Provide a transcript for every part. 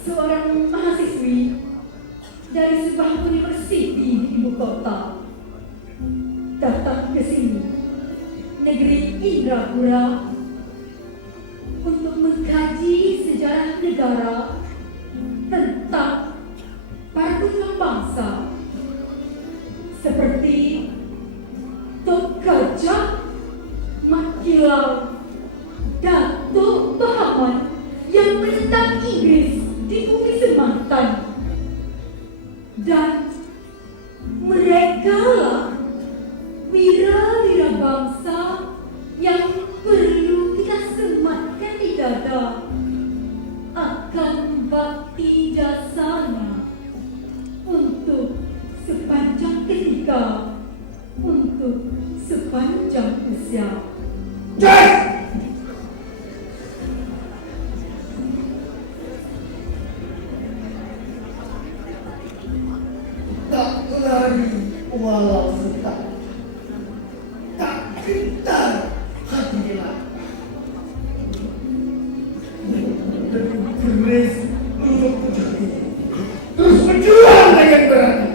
seorang mahasiswi dari sebuah universiti di ibu kota datang ke sini, negeri Indrapura, untuk mengkaji sejarah negara tentang para pejuang bangsa seperti Tok Gajah, Mat Kilau, dan Tok Bahaman yang menentang Inggris di bumi Semantan. Dan mereka lah wira-wira bangsa yang perlu kita sematkan di dada akan bakti jasanya untuk sepanjang ketika, untuk sepanjang usia. Tak lari walau setak, tak gentar hati gelap. Lebih keras untuk menjadi, terus berjuang dengan berani.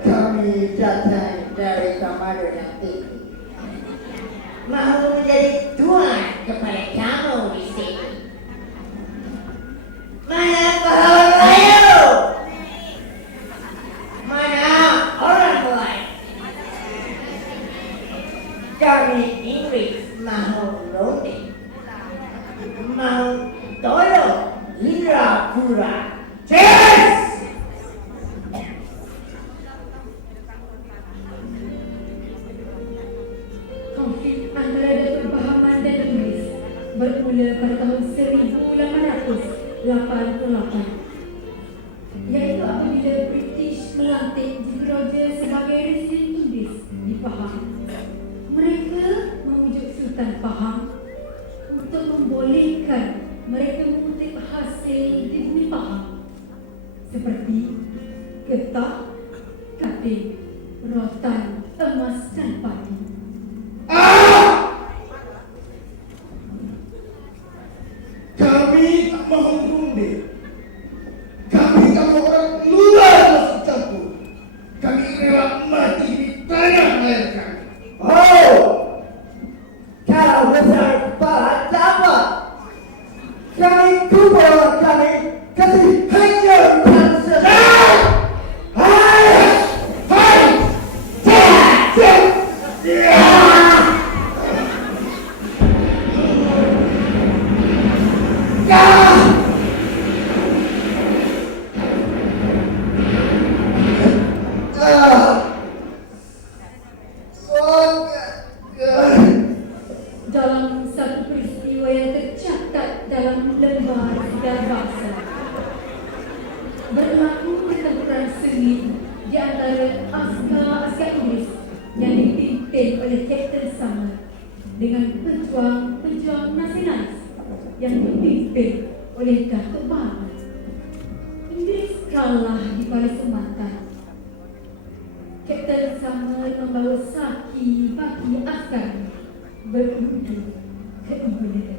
Kami datang dari Komodo yang tinggi, mau menjadi tuan kepada kamu di sini. Mana pahlawan Melayu? Mana orang lain? Kami Inggris mau London, mau tolong Indrapura. Cheers! Konflik antara Datuk Bahaman dan Inggris bermula pada tahun 1888, iaitu apabila British melantik Jim Rogers sebagai Residen Inggris di Pahang. Mereka memujuk Sultan Pahang untuk membolehkan mereka mengutip hasil di bumi Pahang seperti getah, kating, rotan, emas dan padi. Kami tak mahu berunding. Kami tak mahu orang luar masuk campur. Kami rela mati di tanah air kami. Oh, kalau besar kepala dapat, kami kubur, kami kasih hancur dan selesai. Hai, hai, Dalam satu peristiwa yang tercatat dalam lembar sejarah bangsa, berlaku pertempuran sengit di antara askar Inggris yang dipimpin oleh Kapten Sumner dengan pejuang nasionalis yang dipimpin oleh Datuk Bahaman. Inggris kalah di Paris Semantan. Kapten Sumner membawa saki bagi askar bermenuju ke ibu negara.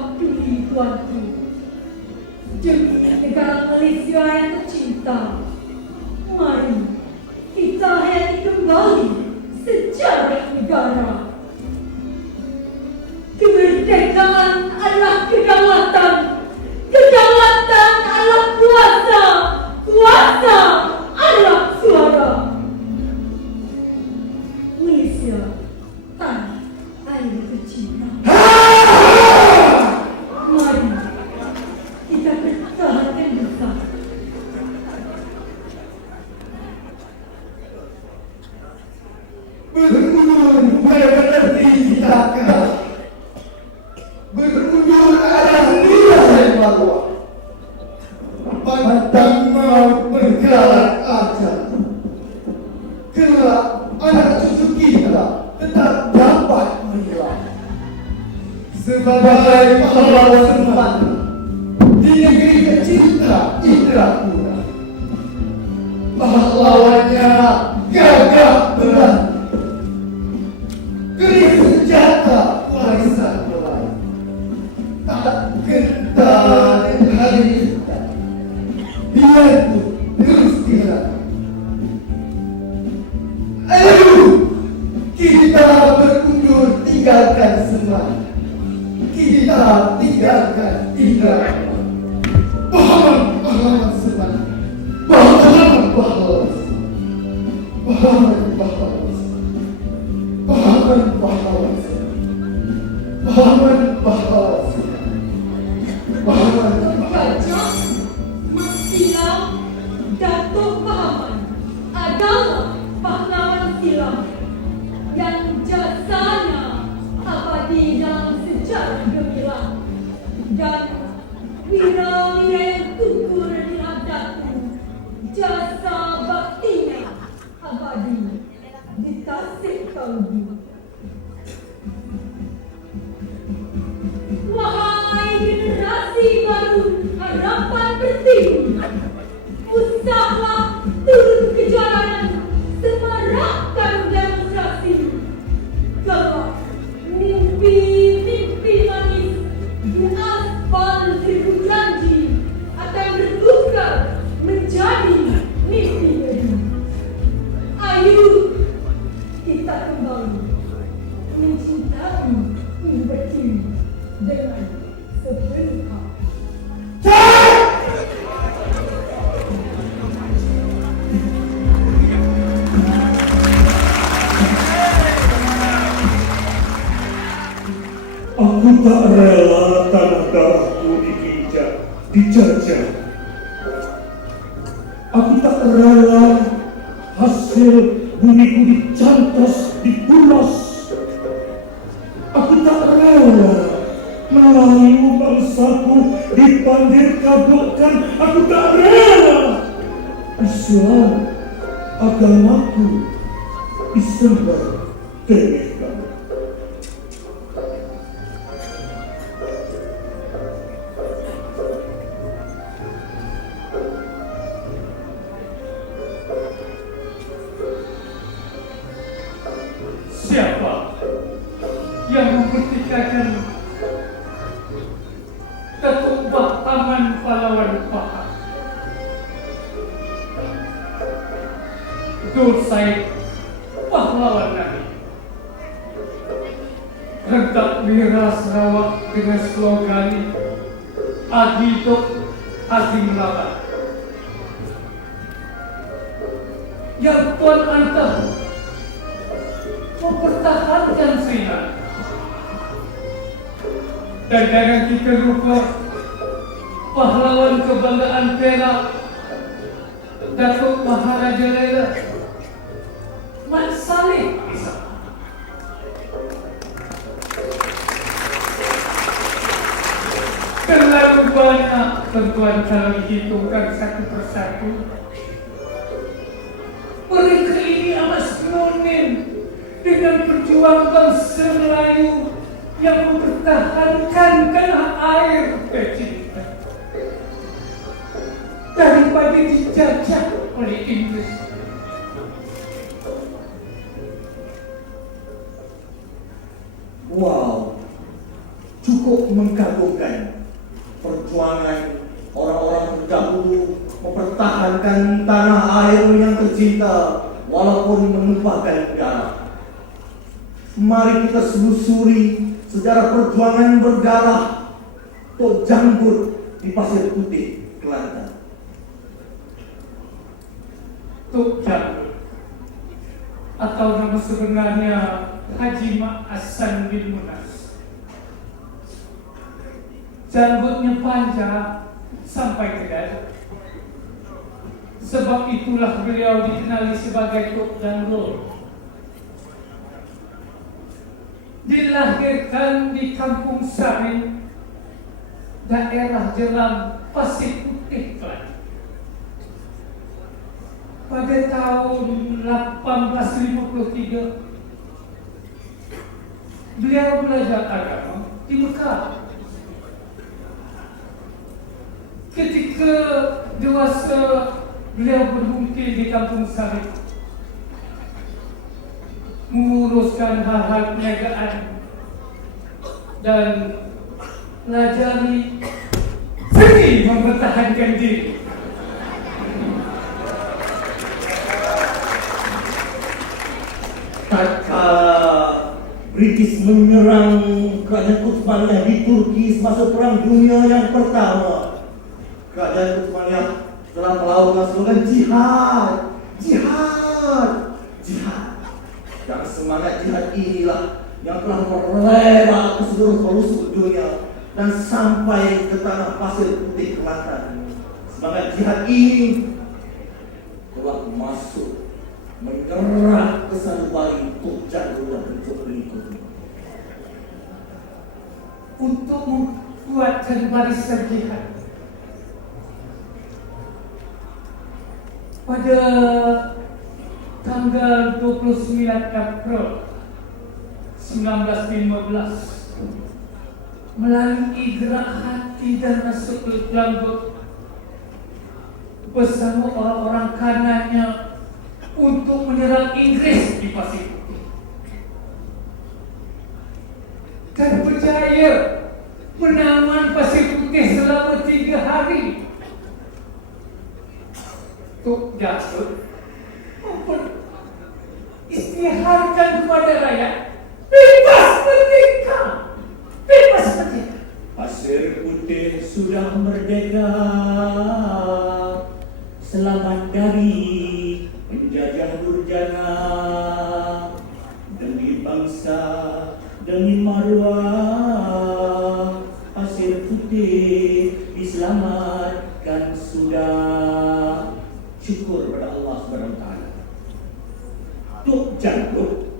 waktu tuanku. Demi negara Malaysia yang tercinta, mari kita hayati kembali sejarah negara. Kemerdekaan adalah kedaulatan, kedaulatan adalah kuasa, kuasa adalah suara. Malaysia, tanah air tercinta. Mari kita pertahankan bersama. Berundur pada penerti kita. Berundur adalah nilai bahwa pantang maut bergerak aja. Kelak anak cucu kita tetap dapat menilai sebagai pahlawan semata di negeri tercinta Indrapura. Pahlawannya gagah berani, keris senjata warisan Melayu, tak gentar hari kita, biarpun terus dilakukan. Ayo kita berundur tinggalkan semuanya, kita tinggalkan Indrapura. Pahlawan semangat, pahlawan pahlawan, pahlawan pahlawan, pahlawan pahlawan, pahlawan pahlawan, pahlawan Gajah mengsilam Datuk Pahaman adalah pahlawan silam yang jasanya abadi dalam sejarah gemilang, dan wira-wira yang gugur di hadapan jasa baktinya abadi di Tasik Kalbu. Wahai generasi baru harapan bertinggi, usahlah turun ke jalanan, semarakkan demonstrasi. Kelak mimpi-mimpi manis di aspal seribu janji akan bertukar menjadi mimpi baru. Ayo kita kembali mencintai ibu pertiwi dengan sepenuh hati. Aku tak rela tanah darahku dijajah. Aku tak rela hasil bumiku dicantos, dipulas. Aku tak rela Melayu bangsaku dipandir kabulkan. Aku tak rela Islam agamaku disembah temehkan. Siapa yang mempertikaikan Datuk Pahaman pahlawan Pahang? Dur Said pahlawan Nabi hendak miras Sarawak dengan slogan Adi Hidup Adi Melawan. Yang Tuan Antah mempertahankan Srihan, dan jangan kita lupa pahlawan kebanggaan Perak Datuk Maharaja Laila Mat Saleh Isa. Terlalu banyak tuan kalau dihitungkan satu persatu. Mereka ini amat sinonim dengan perjuangan bangsa Melayu yang mempertahankan tanah air tercinta daripada dijajah oleh Inggris. Wow, cukup mengagumkan. mempertahankan tanah air yang tercinta walaupun menumpahkan darah. Mari kita selusuri sejarah perjuangan berdarah Tok Janggut di Pasir Putih, Kelantan. Tok Janggut atau nama sebenarnya Haji Mak Hasan bin Munas. Janggutnya panjang sampai ke dada. Sebab itulah beliau dikenali sebagai Tok Janggut. Dilahirkan di Kampung Sari, daerah Jelam, Pasir Putih, Kelantan. Pada tahun 1853, beliau belajar agama di Mekah. Ketika dewasa, beliau berhenti di Kampung Sari, menguruskan hal-hal perniagaan dan pelajari seni mempertahankan diri. Tatkala British menyerang kerajaan Utsmaniyah di Turki semasa Perang Dunia yang Pertama, kerajaan Utsmaniyah telah melakukan slogan jihad, jihad, jihad. Dan semangat jihad inilah yang telah merebak ke seluruh pelosok dunia dan sampai ke tanah Pasir Putih, Kelantan. Semangat jihad ini telah masuk menggerak ke sanubari Tok Janggut dan untuk berikutnya. Untuk membuatkan barisan jihad, pada tanggal 29 April 1915, melalui gerak hati dan nafsu Janggut bersama orang-orang kanannya untuk menyerang Inggris di Pasir Putih, dan berjaya menawan Pasir Putih selama 3 hari. Tok Janggut istiharkan kepada rakyat bebas merdeka, bebas merdeka. Pasir Putih sudah merdeka, selamat dari penjajah durjana. Demi bangsa, demi maruah, Pasir Putih diselamatkan sudah. Syukur pada Allah Subhanahu wa Ta'ala. Tok Janggut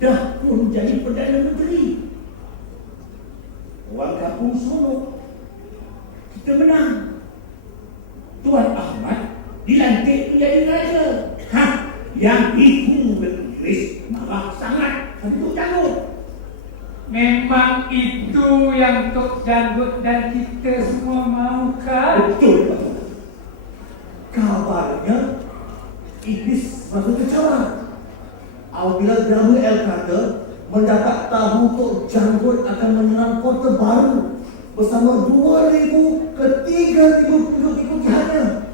dah pun jadi Perdana Menteri. Orang kampung Solo, kita menang. Tuan Ahmad dilantik menjadi raja. Yang itu Inggris marah sangat untuk Janggut. Memang itu yang Tok Janggut dan kita semua mahukan. Betul, betul. Kabarnya Inggris masuk kecewa apabila W.L. Carter mendapat tahu Tok Janggut akan menyerang kota baru bersama 2,000 ke 3,000 pengikutnya.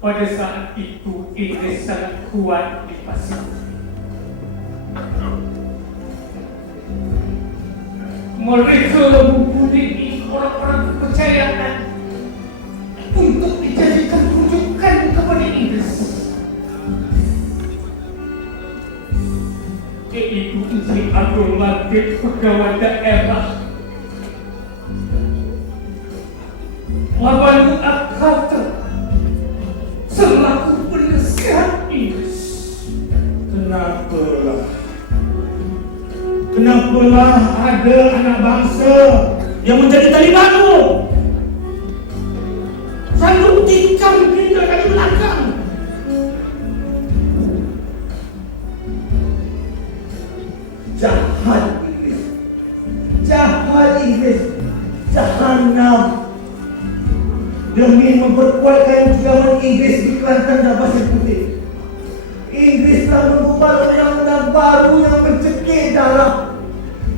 Pada saat itu Inggris sangat kuat di Pasir. Mereka mempunyai orang-orang kepercayaan untuk dijadikan rujukan kepada Inggris, yaitu Isi Abdul Latif, pegawai daerah, Lawan Mu'ad Carter selaku penasihat Inggris. Kenapalah ada anak bangsa yang menjadi Talibanu, sanggup tikam kita dari belakang. Jahat Inggris, jahat Inggris, jahanam. Demi memperkuatkan jaman Inggris di Kelantan dan Pasir Putih, Inggris telah membuat undang-undang baru yang mencekik darah,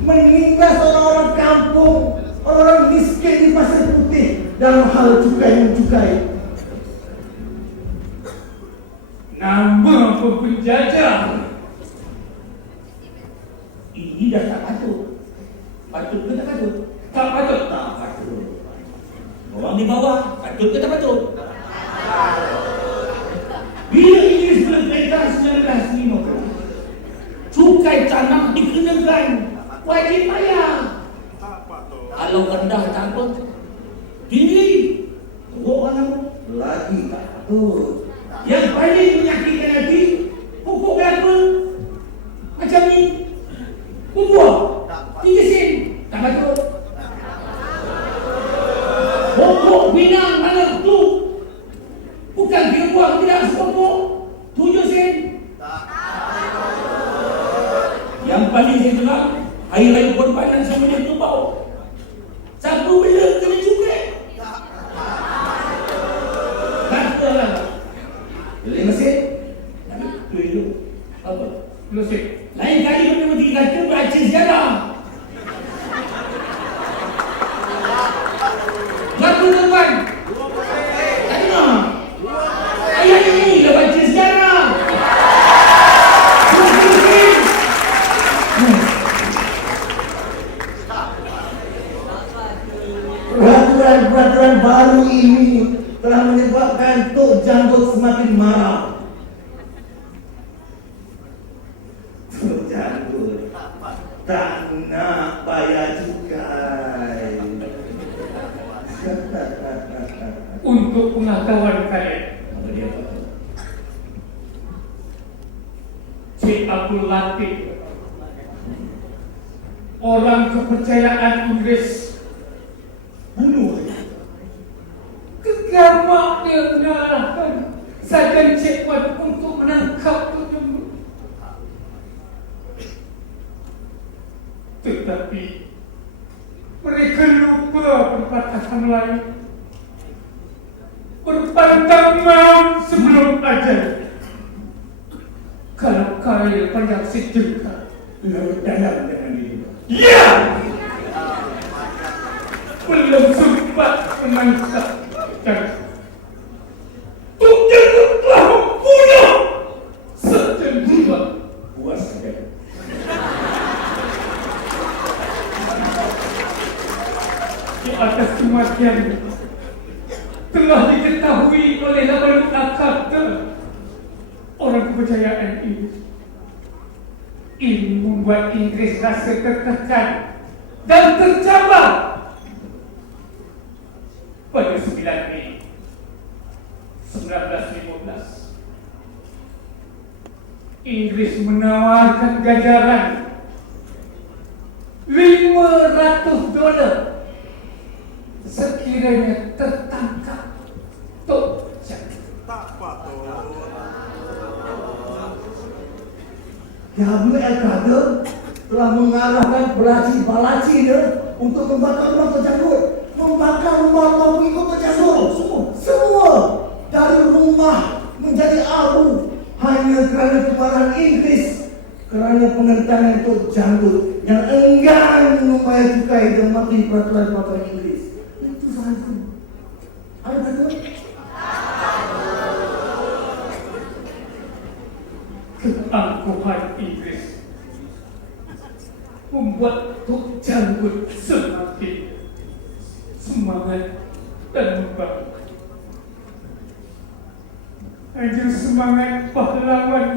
menindas orang-orang kampung, orang-orang miskin di Pasir Putih, dalam hal cukai-mencukai. Nama penjajah. Ini dah tak patut. Patut ke tak patut? Tak patut. Tak patut. Orang di bawah, patut ke tak patut? Bila Inggeris merdeka 1950, cukai tanah dikenakan wajib bayar. Kalau rendah tak apa, tinggi teruk orang Lagi tak patut. yang paling menyakitkan hati, pokok berapa? Macam ni, buah 3 sen, tak patut. Pokok pinang mana tu? Bukan kira buah tidak sepokok 7 sen. Yang paling saya dengar, air raya korbanan sama dia tu bau. Satu bela kena cukai. Katalah. Boleh mesin? Tu itu apa? Lusik. Lain kali benda mesti kata baca sejarah. Berapa tuan? Tak dengar? Ayat ini dah baca sejarah. Peraturan-peraturan baru ini telah menyebabkan Tok Janggut semakin marah. Tok Janggut tak nak bayar cukai. Untuk pengetahuan kalian, Apa dia? Cik Abdul Latif, orang kepercayaan Inggris, Bunuh. kegamak dia mengarahkan Sarjan Cik Wan untuk menangkap Tok Janggut. Tetapi mereka lupa perbatasan lain. Berpantang maut sebelum ajal. Kalau kail panjang sejengkal, Larut dalam dengan diri. ya! Belum sempat menangkap Janggut, Tok Janggut telah membunuh Sarjan Jiwa. Puas saja. Di atas kematian telah diketahui oleh lawan akabda orang kepercayaan Inggris. Ini membuat Inggris rasa tertekan dan tercabar. Pada 9 Mei 1915, Inggris menawarkan ganjaran $500 sekiranya tertangkap Tok Janggut. WL Carter telah mengarahkan balaci dia untuk membakar rumah Tok Janggut. Membakar rumah pengikut Tok Janggut. Semua. Dari rumah menjadi abu hanya kerana kemarahan Inggris, kerana penentangan Tok Janggut yang enggan membayar cukai dan mematuhi peraturan-peraturan Inggris. Itu sahaja. Ada betul? Keangkuhan Inggris membuat Tok Janggut semakin semangat dan membangun. Hanya semangat pahlawan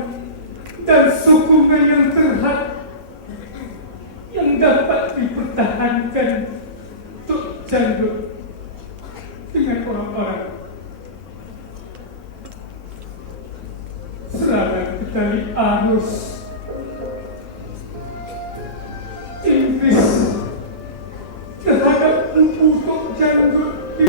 dan sokongan yang terhad yang dapat dipertahankan Tok Janggut